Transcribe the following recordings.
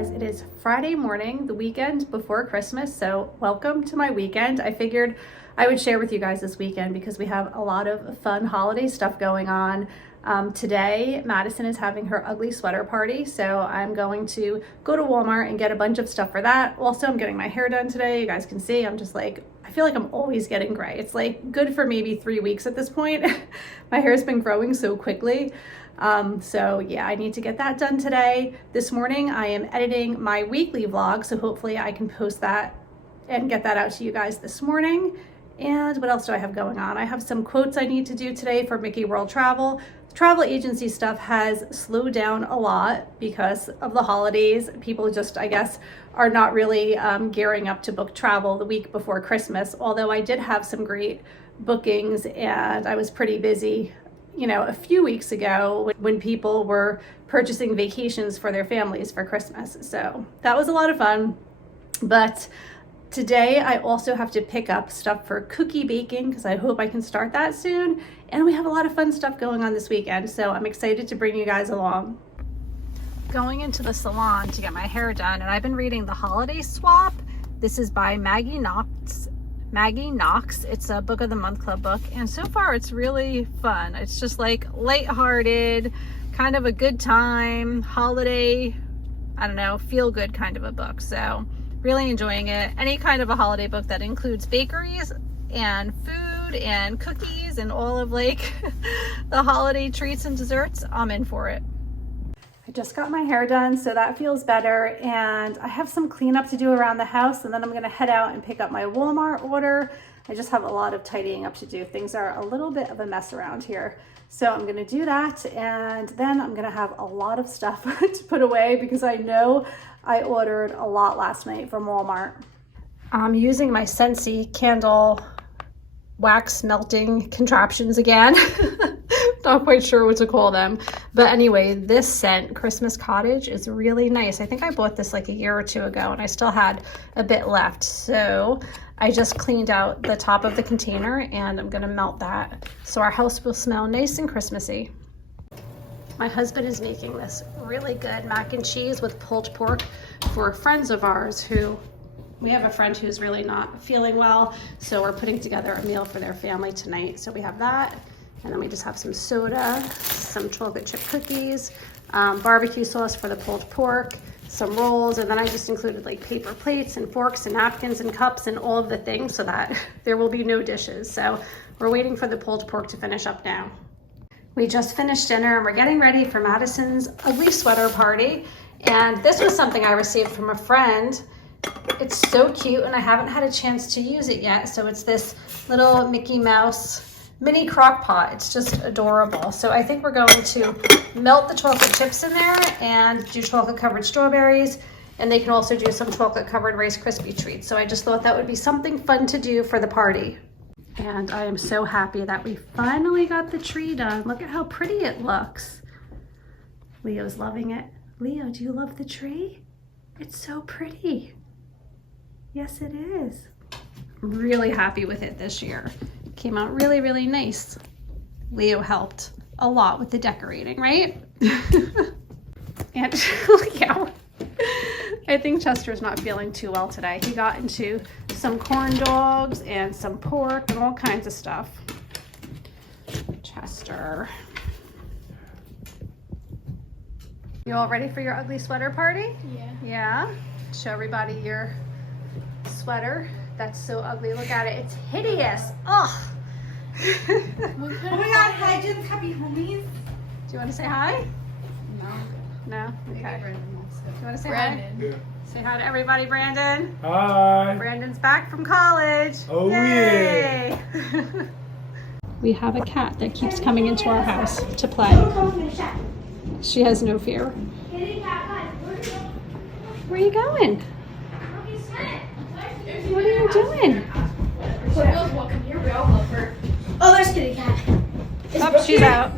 guys, it is Friday morning, the weekend before Christmas, so welcome to my weekend. I figured I would share with you guys this weekend because we have a lot of fun holiday stuff going on. Today, Madison is having her ugly sweater party, so I'm going to go to Walmart and get a bunch of stuff for that. Also, I'm getting my hair done today. You guys can see I'm just like, I feel like I'm always getting gray. It's like good for maybe 3 weeks at this point. My hair's been growing so quickly. So yeah, I need to get that done today. This morning I am editing my weekly vlog, so hopefully I can post that and get that out to you guys this morning. And what else do I have going on? I have some quotes I need to do today for Mickey World Travel. The travel agency stuff has slowed down a lot because of the holidays. People just, I guess, are not really gearing up to book travel the week before Christmas, although I did have some great bookings and I was pretty busy, you know, a few weeks ago when people were purchasing vacations for their families for Christmas. So that was a lot of fun. But today I also have to pick up stuff for cookie baking because I hope I can start that soon. And we have a lot of fun stuff going on this weekend. So I'm excited to bring you guys along. Going into the salon to get my hair done, and I've been reading The Holiday Swap. This is by Maggie Knox. It's a book of the month club book, and so far it's really fun. It's just like lighthearted, kind of a good time, holiday, I don't know, feel good kind of a book. So really enjoying it. Any kind of a holiday book that includes bakeries and food and cookies and all of like the holiday treats and desserts, I'm in for it. I just got my hair done, so that feels better, and I have some cleanup to do around the house, and then I'm gonna head out and pick up my Walmart order. I just have a lot of tidying up to do. Things are a little bit of a mess around here. So I'm gonna do that, and then I'm gonna have a lot of stuff to put away because I know I ordered a lot last night from Walmart. I'm using my Scentsy candle wax melting contraptions again. Not quite sure what to call them. But anyway, this scent, Christmas Cottage, is really nice. I think I bought this like a year or two ago and I still had a bit left. So I just cleaned out the top of the container and I'm gonna melt that so our house will smell nice and Christmassy. My husband is making this really good mac and cheese with pulled pork for friends of ours we have a friend who's really not feeling well, so we're putting together a meal for their family tonight. So we have that, and then we just have some soda, some chocolate chip cookies, barbecue sauce for the pulled pork, some rolls, and then I just included like paper plates and forks and napkins and cups and all of the things so that there will be no dishes. So we're waiting for the pulled pork to finish up now. We just finished dinner and we're getting ready for Madison's ugly sweater party. And this was something I received from a friend. It's so cute and I haven't had a chance to use it yet. So it's this little Mickey Mouse mini crock pot. It's just adorable. So I think we're going to melt the chocolate chips in there and do chocolate covered strawberries. And they can also do some chocolate covered Rice Krispie treats. So I just thought that would be something fun to do for the party. And I am so happy that we finally got the tree done. Look at how pretty it looks. Leo's loving it. Leo, do you love the tree? It's so pretty. Yes, it is. I'm really happy with it this year. It came out really, really nice. Leo helped a lot with the decorating, right? And Leo, I think Chester's not feeling too well today. He got into some corn dogs and some pork and all kinds of stuff. Chester. You all ready for your ugly sweater party? Yeah. Yeah? Show everybody your sweater. That's so ugly. Look at it. It's hideous. Ugh. Oh my god, hi Jens, happy homies. Do you want to say hi? No. No? Okay. Brandon wants to. Do you want to say Brandon. hi? Say hi to everybody, Brandon. Hi. Brandon's back from college. Oh, Yay. We have a cat that keeps coming into our house to play. She has no fear. Where are you going? What are you doing? Oh, there's Kitty Cat. Oh, she's out.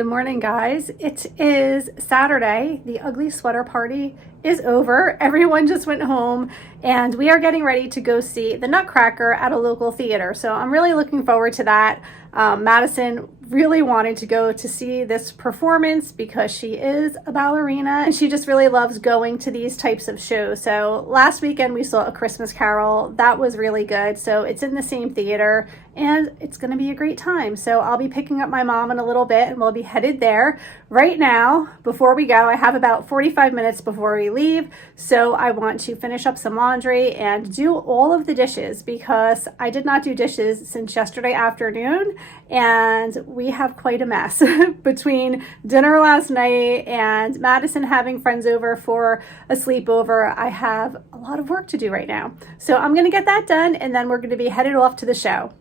Good morning, guys. It is Saturday. The ugly sweater party is over. Everyone just went home and we are getting ready to go see the Nutcracker at a local theater. So I'm really looking forward to that. Madison really wanted to go to see this performance because she is a ballerina and she just really loves going to these types of shows. So last weekend we saw A Christmas Carol. That was really good. So it's in the same theater and it's going to be a great time. So I'll be picking up my mom in a little bit and we'll be headed there. Right now, before we go, I have about 45 minutes before we leave. So I want to finish up some laundry and do all of the dishes because I did not do dishes since yesterday afternoon and we have quite a mess between dinner last night and Madison having friends over for a sleepover. I have a lot of work to do right now. So I'm going to get that done and then we're going to be headed off to the show.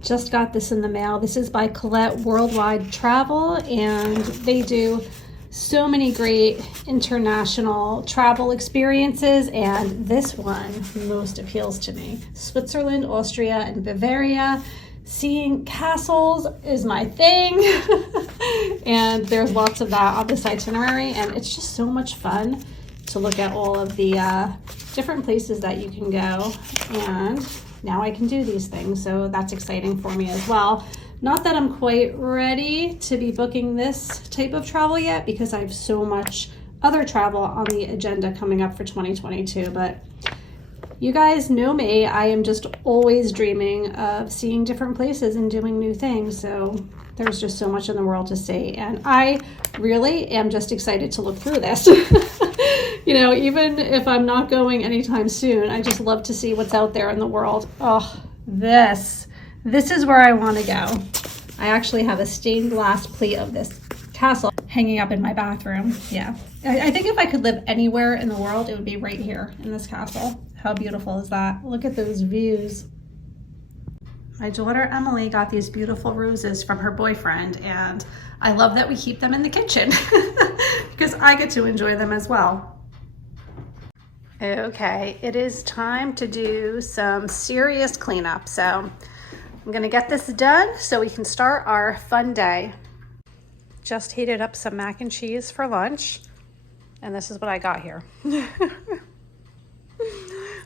Just got this in the mail. This is by Colette Worldwide Travel and they do so many great international travel experiences and this one most appeals to me. Switzerland, Austria, and Bavaria. Seeing castles is my thing and there's lots of that on this itinerary and it's just so much fun to look at all of the different places that you can go, and now I can do these things, so that's exciting for me as well. Not that I'm quite ready to be booking this type of travel yet because I have so much other travel on the agenda coming up for 2022, but you guys know me, I am just always dreaming of seeing different places and doing new things. So there's just so much in the world to see. And I really am just excited to look through this. You know, even if I'm not going anytime soon, I just love to see what's out there in the world. Oh, this is where I want to go. I actually have a stained glass plate of this castle hanging up in my bathroom. Yeah, I think if I could live anywhere in the world, it would be right here in this castle. How beautiful is that? Look at those views. My daughter Emily got these beautiful roses from her boyfriend and I love that we keep them in the kitchen because I get to enjoy them as well. Okay, it is time to do some serious cleanup. So I'm gonna get this done so we can start our fun day. Just heated up some mac and cheese for lunch and this is what I got here.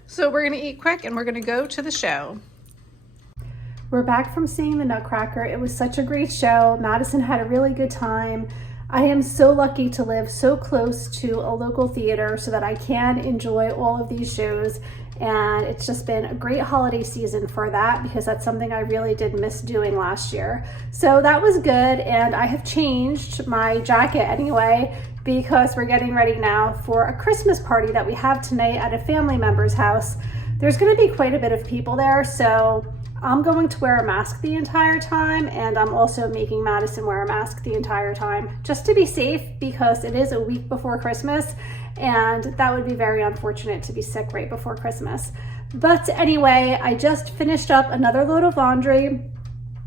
So we're gonna eat quick and we're gonna go to the show. We're back from seeing the Nutcracker. It was such a great show. Madison had a really good time. I am so lucky to live so close to a local theater so that I can enjoy all of these shows. And it's just been a great holiday season for that because that's something I really did miss doing last year. So that was good, and I have changed my jacket anyway because we're getting ready now for a Christmas party that we have tonight at a family member's house. There's going to be quite a bit of people there, so I'm going to wear a mask the entire time, and I'm also making Madison wear a mask the entire time just to be safe because it is a week before Christmas and that would be very unfortunate to be sick right before Christmas. But anyway, I just finished up another load of laundry.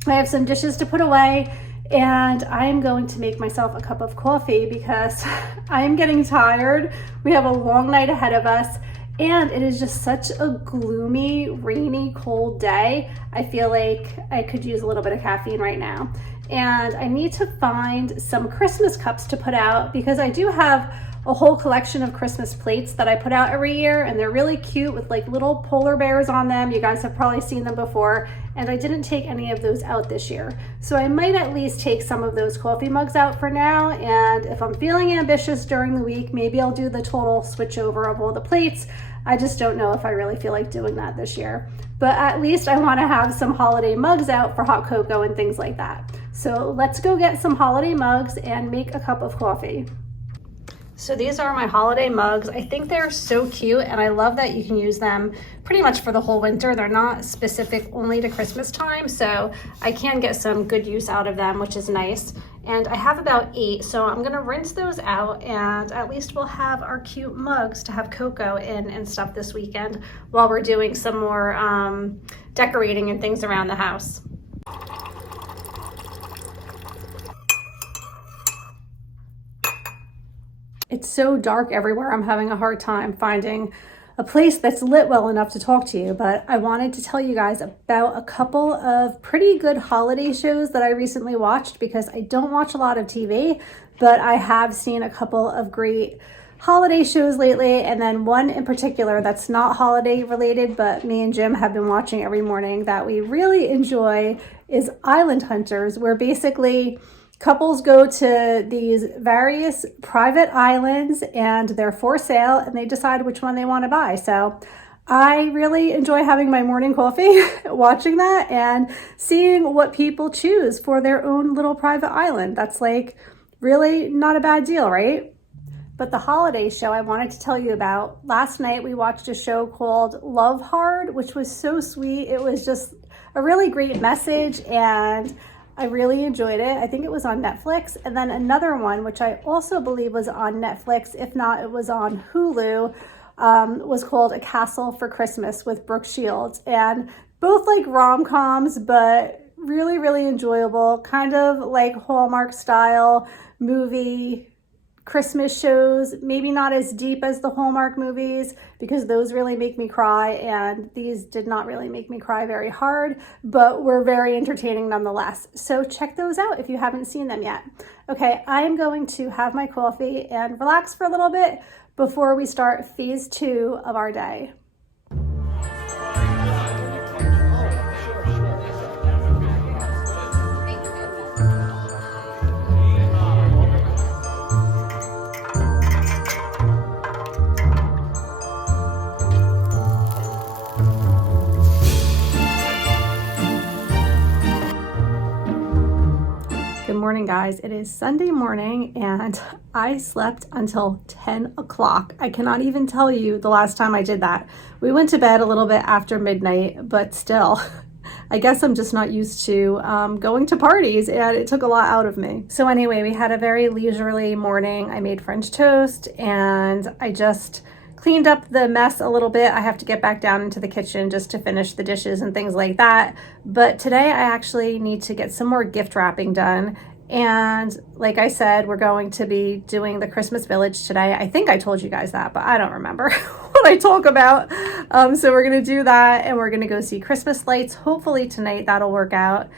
I have some dishes to put away and I'm going to make myself a cup of coffee because I am getting tired. We have a long night ahead of us and it is just such a gloomy, rainy, cold day. I feel like I could use a little bit of caffeine right now. And I need to find some Christmas cups to put out because I do have a whole collection of Christmas plates that I put out every year and they're really cute with like little polar bears on them. You guys have probably seen them before and I didn't take any of those out this year. So I might at least take some of those coffee mugs out for now, and if I'm feeling ambitious during the week, maybe I'll do the total switch over of all the plates. I just don't know if I really feel like doing that this year. But at least I want to have some holiday mugs out for hot cocoa and things like that. So let's go get some holiday mugs and make a cup of coffee. So these are my holiday mugs. I think they're so cute and I love that you can use them pretty much for the whole winter. They're not specific only to Christmas time, so I can get some good use out of them, which is nice. And I have about 8, so I'm gonna rinse those out and at least we'll have our cute mugs to have cocoa in and stuff this weekend while we're doing some more decorating and things around the house. It's so dark everywhere. I'm having a hard time finding a place that's lit well enough to talk to you, but I wanted to tell you guys about a couple of pretty good holiday shows that I recently watched because I don't watch a lot of TV, but I have seen a couple of great holiday shows lately, and then one in particular that's not holiday related, but me and Jim have been watching every morning that we really enjoy is Island Hunters, where basically couples go to these various private islands and they're for sale and they decide which one they want to buy. So I really enjoy having my morning coffee, watching that and seeing what people choose for their own little private island. That's like really not a bad deal, right? But the holiday show I wanted to tell you about, last night we watched a show called Love Hard, which was so sweet. It was just a really great message and I really enjoyed it. I think it was on Netflix. And then another one, which I also believe was on Netflix, if not, it was on Hulu, was called A Castle for Christmas with Brooke Shields. And both like rom-coms, but really, really enjoyable, kind of like Hallmark style movie Christmas shows, maybe not as deep as the Hallmark movies because those really make me cry, and these did not really make me cry very hard, but were very entertaining nonetheless. So check those out if you haven't seen them yet. Okay, I am going to have my coffee and relax for a little bit before we start phase 2 of our day. Good morning, guys. It is Sunday morning and I slept until 10 o'clock. I cannot even tell you the last time I did that. We went to bed a little bit after midnight, but still, I guess I'm just not used to going to parties and it took a lot out of me. So anyway, we had a very leisurely morning. I made French toast and I just cleaned up the mess a little bit. I have to get back down into the kitchen just to finish the dishes and things like that. But today I actually need to get some more gift wrapping done. And like I said, we're going to be doing the Christmas Village today. I think I told you guys that, but I don't remember what I talk about. So we're going to do that and we're going to go see Christmas lights. Hopefully tonight that'll work out.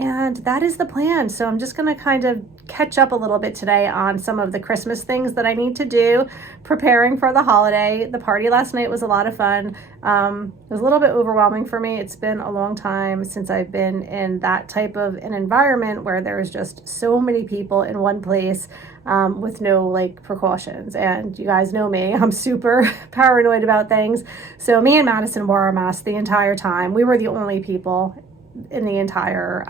And that is the plan. So I'm just going to kind of catch up a little bit today on some of the Christmas things that I need to do, preparing for the holiday. The party last night was a lot of fun. It was a little bit overwhelming for me. It's been a long time since I've been in that type of an environment where there's just so many people in one place with no like precautions. And you guys know me, I'm super paranoid about things. So me and Madison wore our masks the entire time. We were the only people in the entire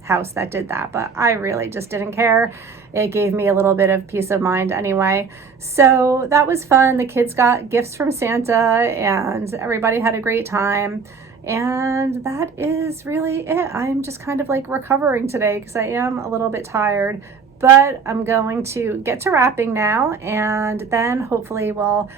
house that did that, but I really just didn't care. It gave me a little bit of peace of mind anyway. So that was fun. The kids got gifts from Santa and everybody had a great time. And that is really it. I'm just kind of like recovering today because I am a little bit tired, but I'm going to get to wrapping now and then hopefully we'll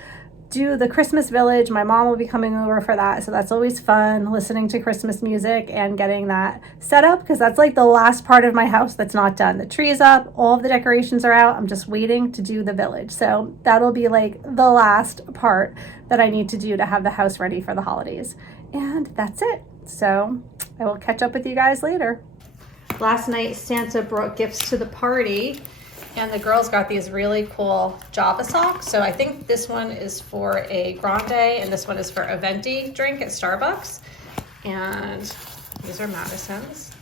do the Christmas Village. My mom will be coming over for that, so that's always fun, listening to Christmas music and getting that set up because that's like the last part of my house that's not done. The tree is up, all of the decorations are out. I'm just waiting to do the village. So that'll be like the last part that I need to do to have the house ready for the holidays. And that's it. So I will catch up with you guys later. Last night, Santa brought gifts to the party. And the girls got these really cool Java socks. So I think this one is for a grande and this one is for a venti drink at Starbucks. And these are Madison's.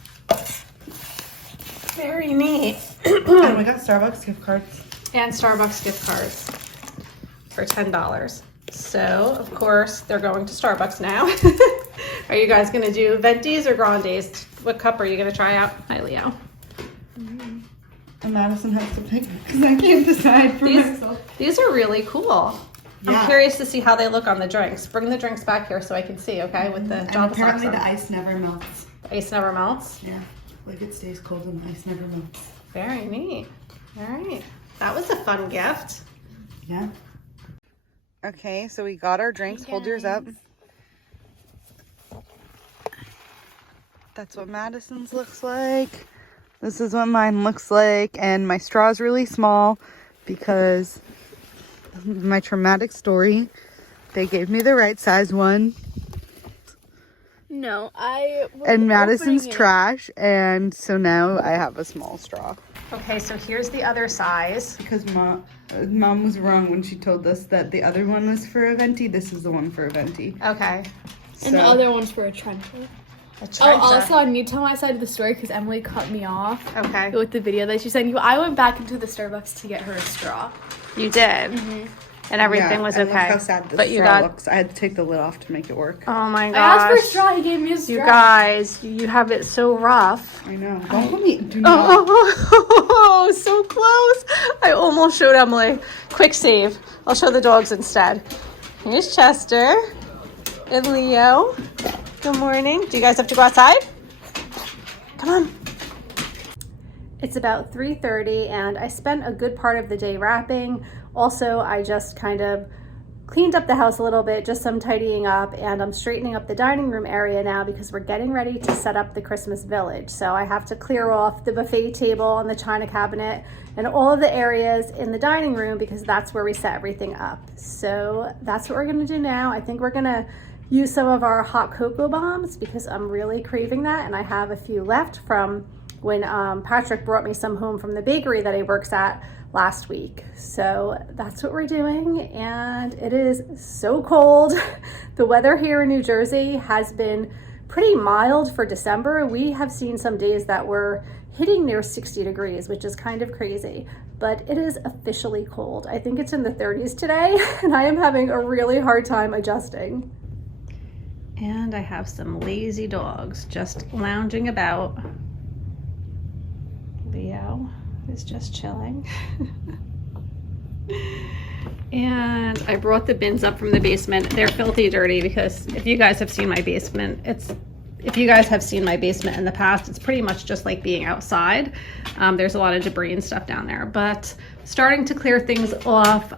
Very neat. And we got Starbucks gift cards. And Starbucks gift cards for $10. So of course they're going to Starbucks now. Are you guys gonna do ventis or grandes? What cup are you gonna try out? Hi, Leo. And Madison has to pick because I can't decide for myself. These are really cool. Yeah. I'm curious to see how they look on the drinks. Bring the drinks back here so I can see, okay, with the And Java apparently socks on. the ice never melts. The ice never melts? Yeah, like it stays cold and the ice never melts. Very neat. All right. That was a fun gift. Yeah. Okay, so we got our drinks. Hold yours up. That's what Madison's looks like. This is what mine looks like, and my straw is really small because of my traumatic story. They gave me the right size one. No, I was And Madison's opening it. trash, and so now I have a small straw. Okay, so here's the other size. Because mom was wrong when she told us that the other one was for a venti. This is the one for a venti. Okay. And the other one's for a trencher. A Oh, trencher. also, I need to tell my side of the story because Emily cut me off Okay. with the video that she sent you. I went back into the Starbucks to get her a straw. You did. And everything was and okay. Look how sad this but you straw got. looks. I had to take the lid off to make it work. Oh my I asked for a gosh. straw. He gave me a straw. You guys, you have it so rough. I know. Don't let me. Do not. Oh, so close. I almost showed Emily. Quick save. I'll show the dogs instead. Here's Chester and Leo. Good morning. Do you guys have to go outside? Come on. It's about 3:30 and I spent a good part of the day wrapping. Also, I just kind of cleaned up the house a little bit, just some tidying up, and I'm straightening up the dining room area now because we're getting ready to set up the Christmas village. So I have to clear off the buffet table and the china cabinet and all of the areas in the dining room because that's where we set everything up. So that's what we're gonna do now. I think we're gonna use some of our hot cocoa bombs because I'm really craving that, and I have a few left from when Patrick brought me some home from the bakery that he works at last week. So that's what we're doing, and it is so cold. The weather here in New Jersey has been pretty mild for December. We have seen some days that were hitting near 60 degrees, which is kind of crazy, but it is officially cold. I think it's in the 30s today, and I am having a really hard time adjusting. And I have some lazy dogs just lounging about. Leo is just chilling. And I brought the bins up from the basement. They're filthy dirty because if you guys have seen my basement, if you guys have seen my basement in the past, it's pretty much just like being outside. There's a lot of debris and stuff down there, but starting to clear things off.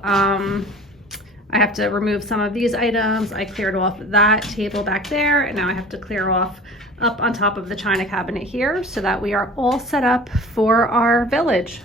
I have to remove some of these items. I cleared off that table back there, and now I have to clear off up on top of the china cabinet here so that we are all set up for our village.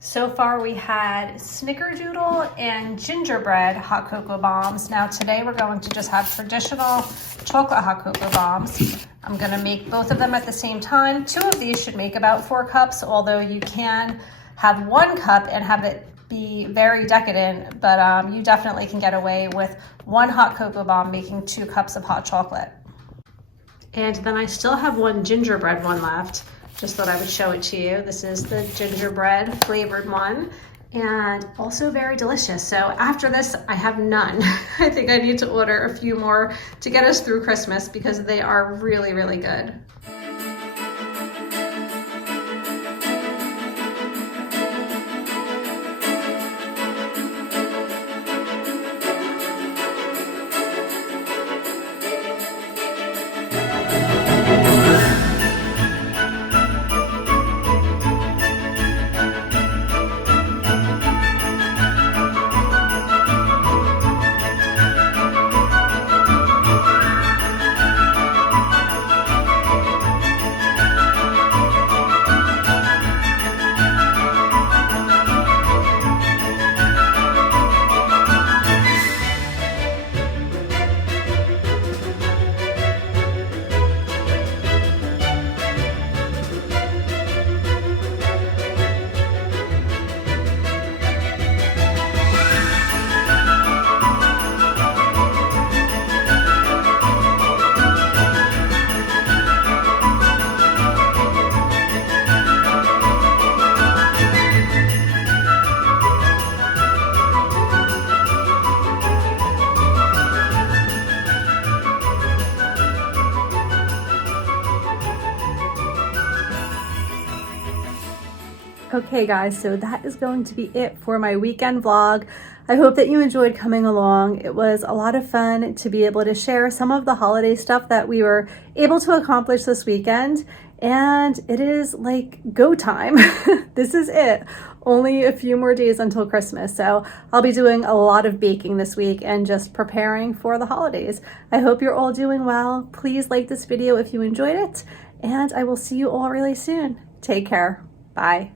So far we had snickerdoodle and gingerbread hot cocoa bombs. Now today we're going to just have traditional chocolate hot cocoa bombs. I'm gonna make both of them at the same time. 2 of these should make about 4 cups, although you can have 1 cup and have it be very decadent, but you definitely can get away with 1 hot cocoa bomb making 2 cups of hot chocolate. And then I still have 1 gingerbread one left. Just thought I would show it to you. This is the gingerbread flavored one, and also very delicious. So after this, I have none. I think I need to order a few more to get us through Christmas because they are really, really good. Okay guys, so that is going to be it for my weekend vlog. I hope that you enjoyed coming along. It was a lot of fun to be able to share some of the holiday stuff that we were able to accomplish this weekend. And it is like go time. This is it. Only a few more days until Christmas. So I'll be doing a lot of baking this week and just preparing for the holidays. I hope you're all doing well. Please like this video if you enjoyed it. And I will see you all really soon. Take care. Bye.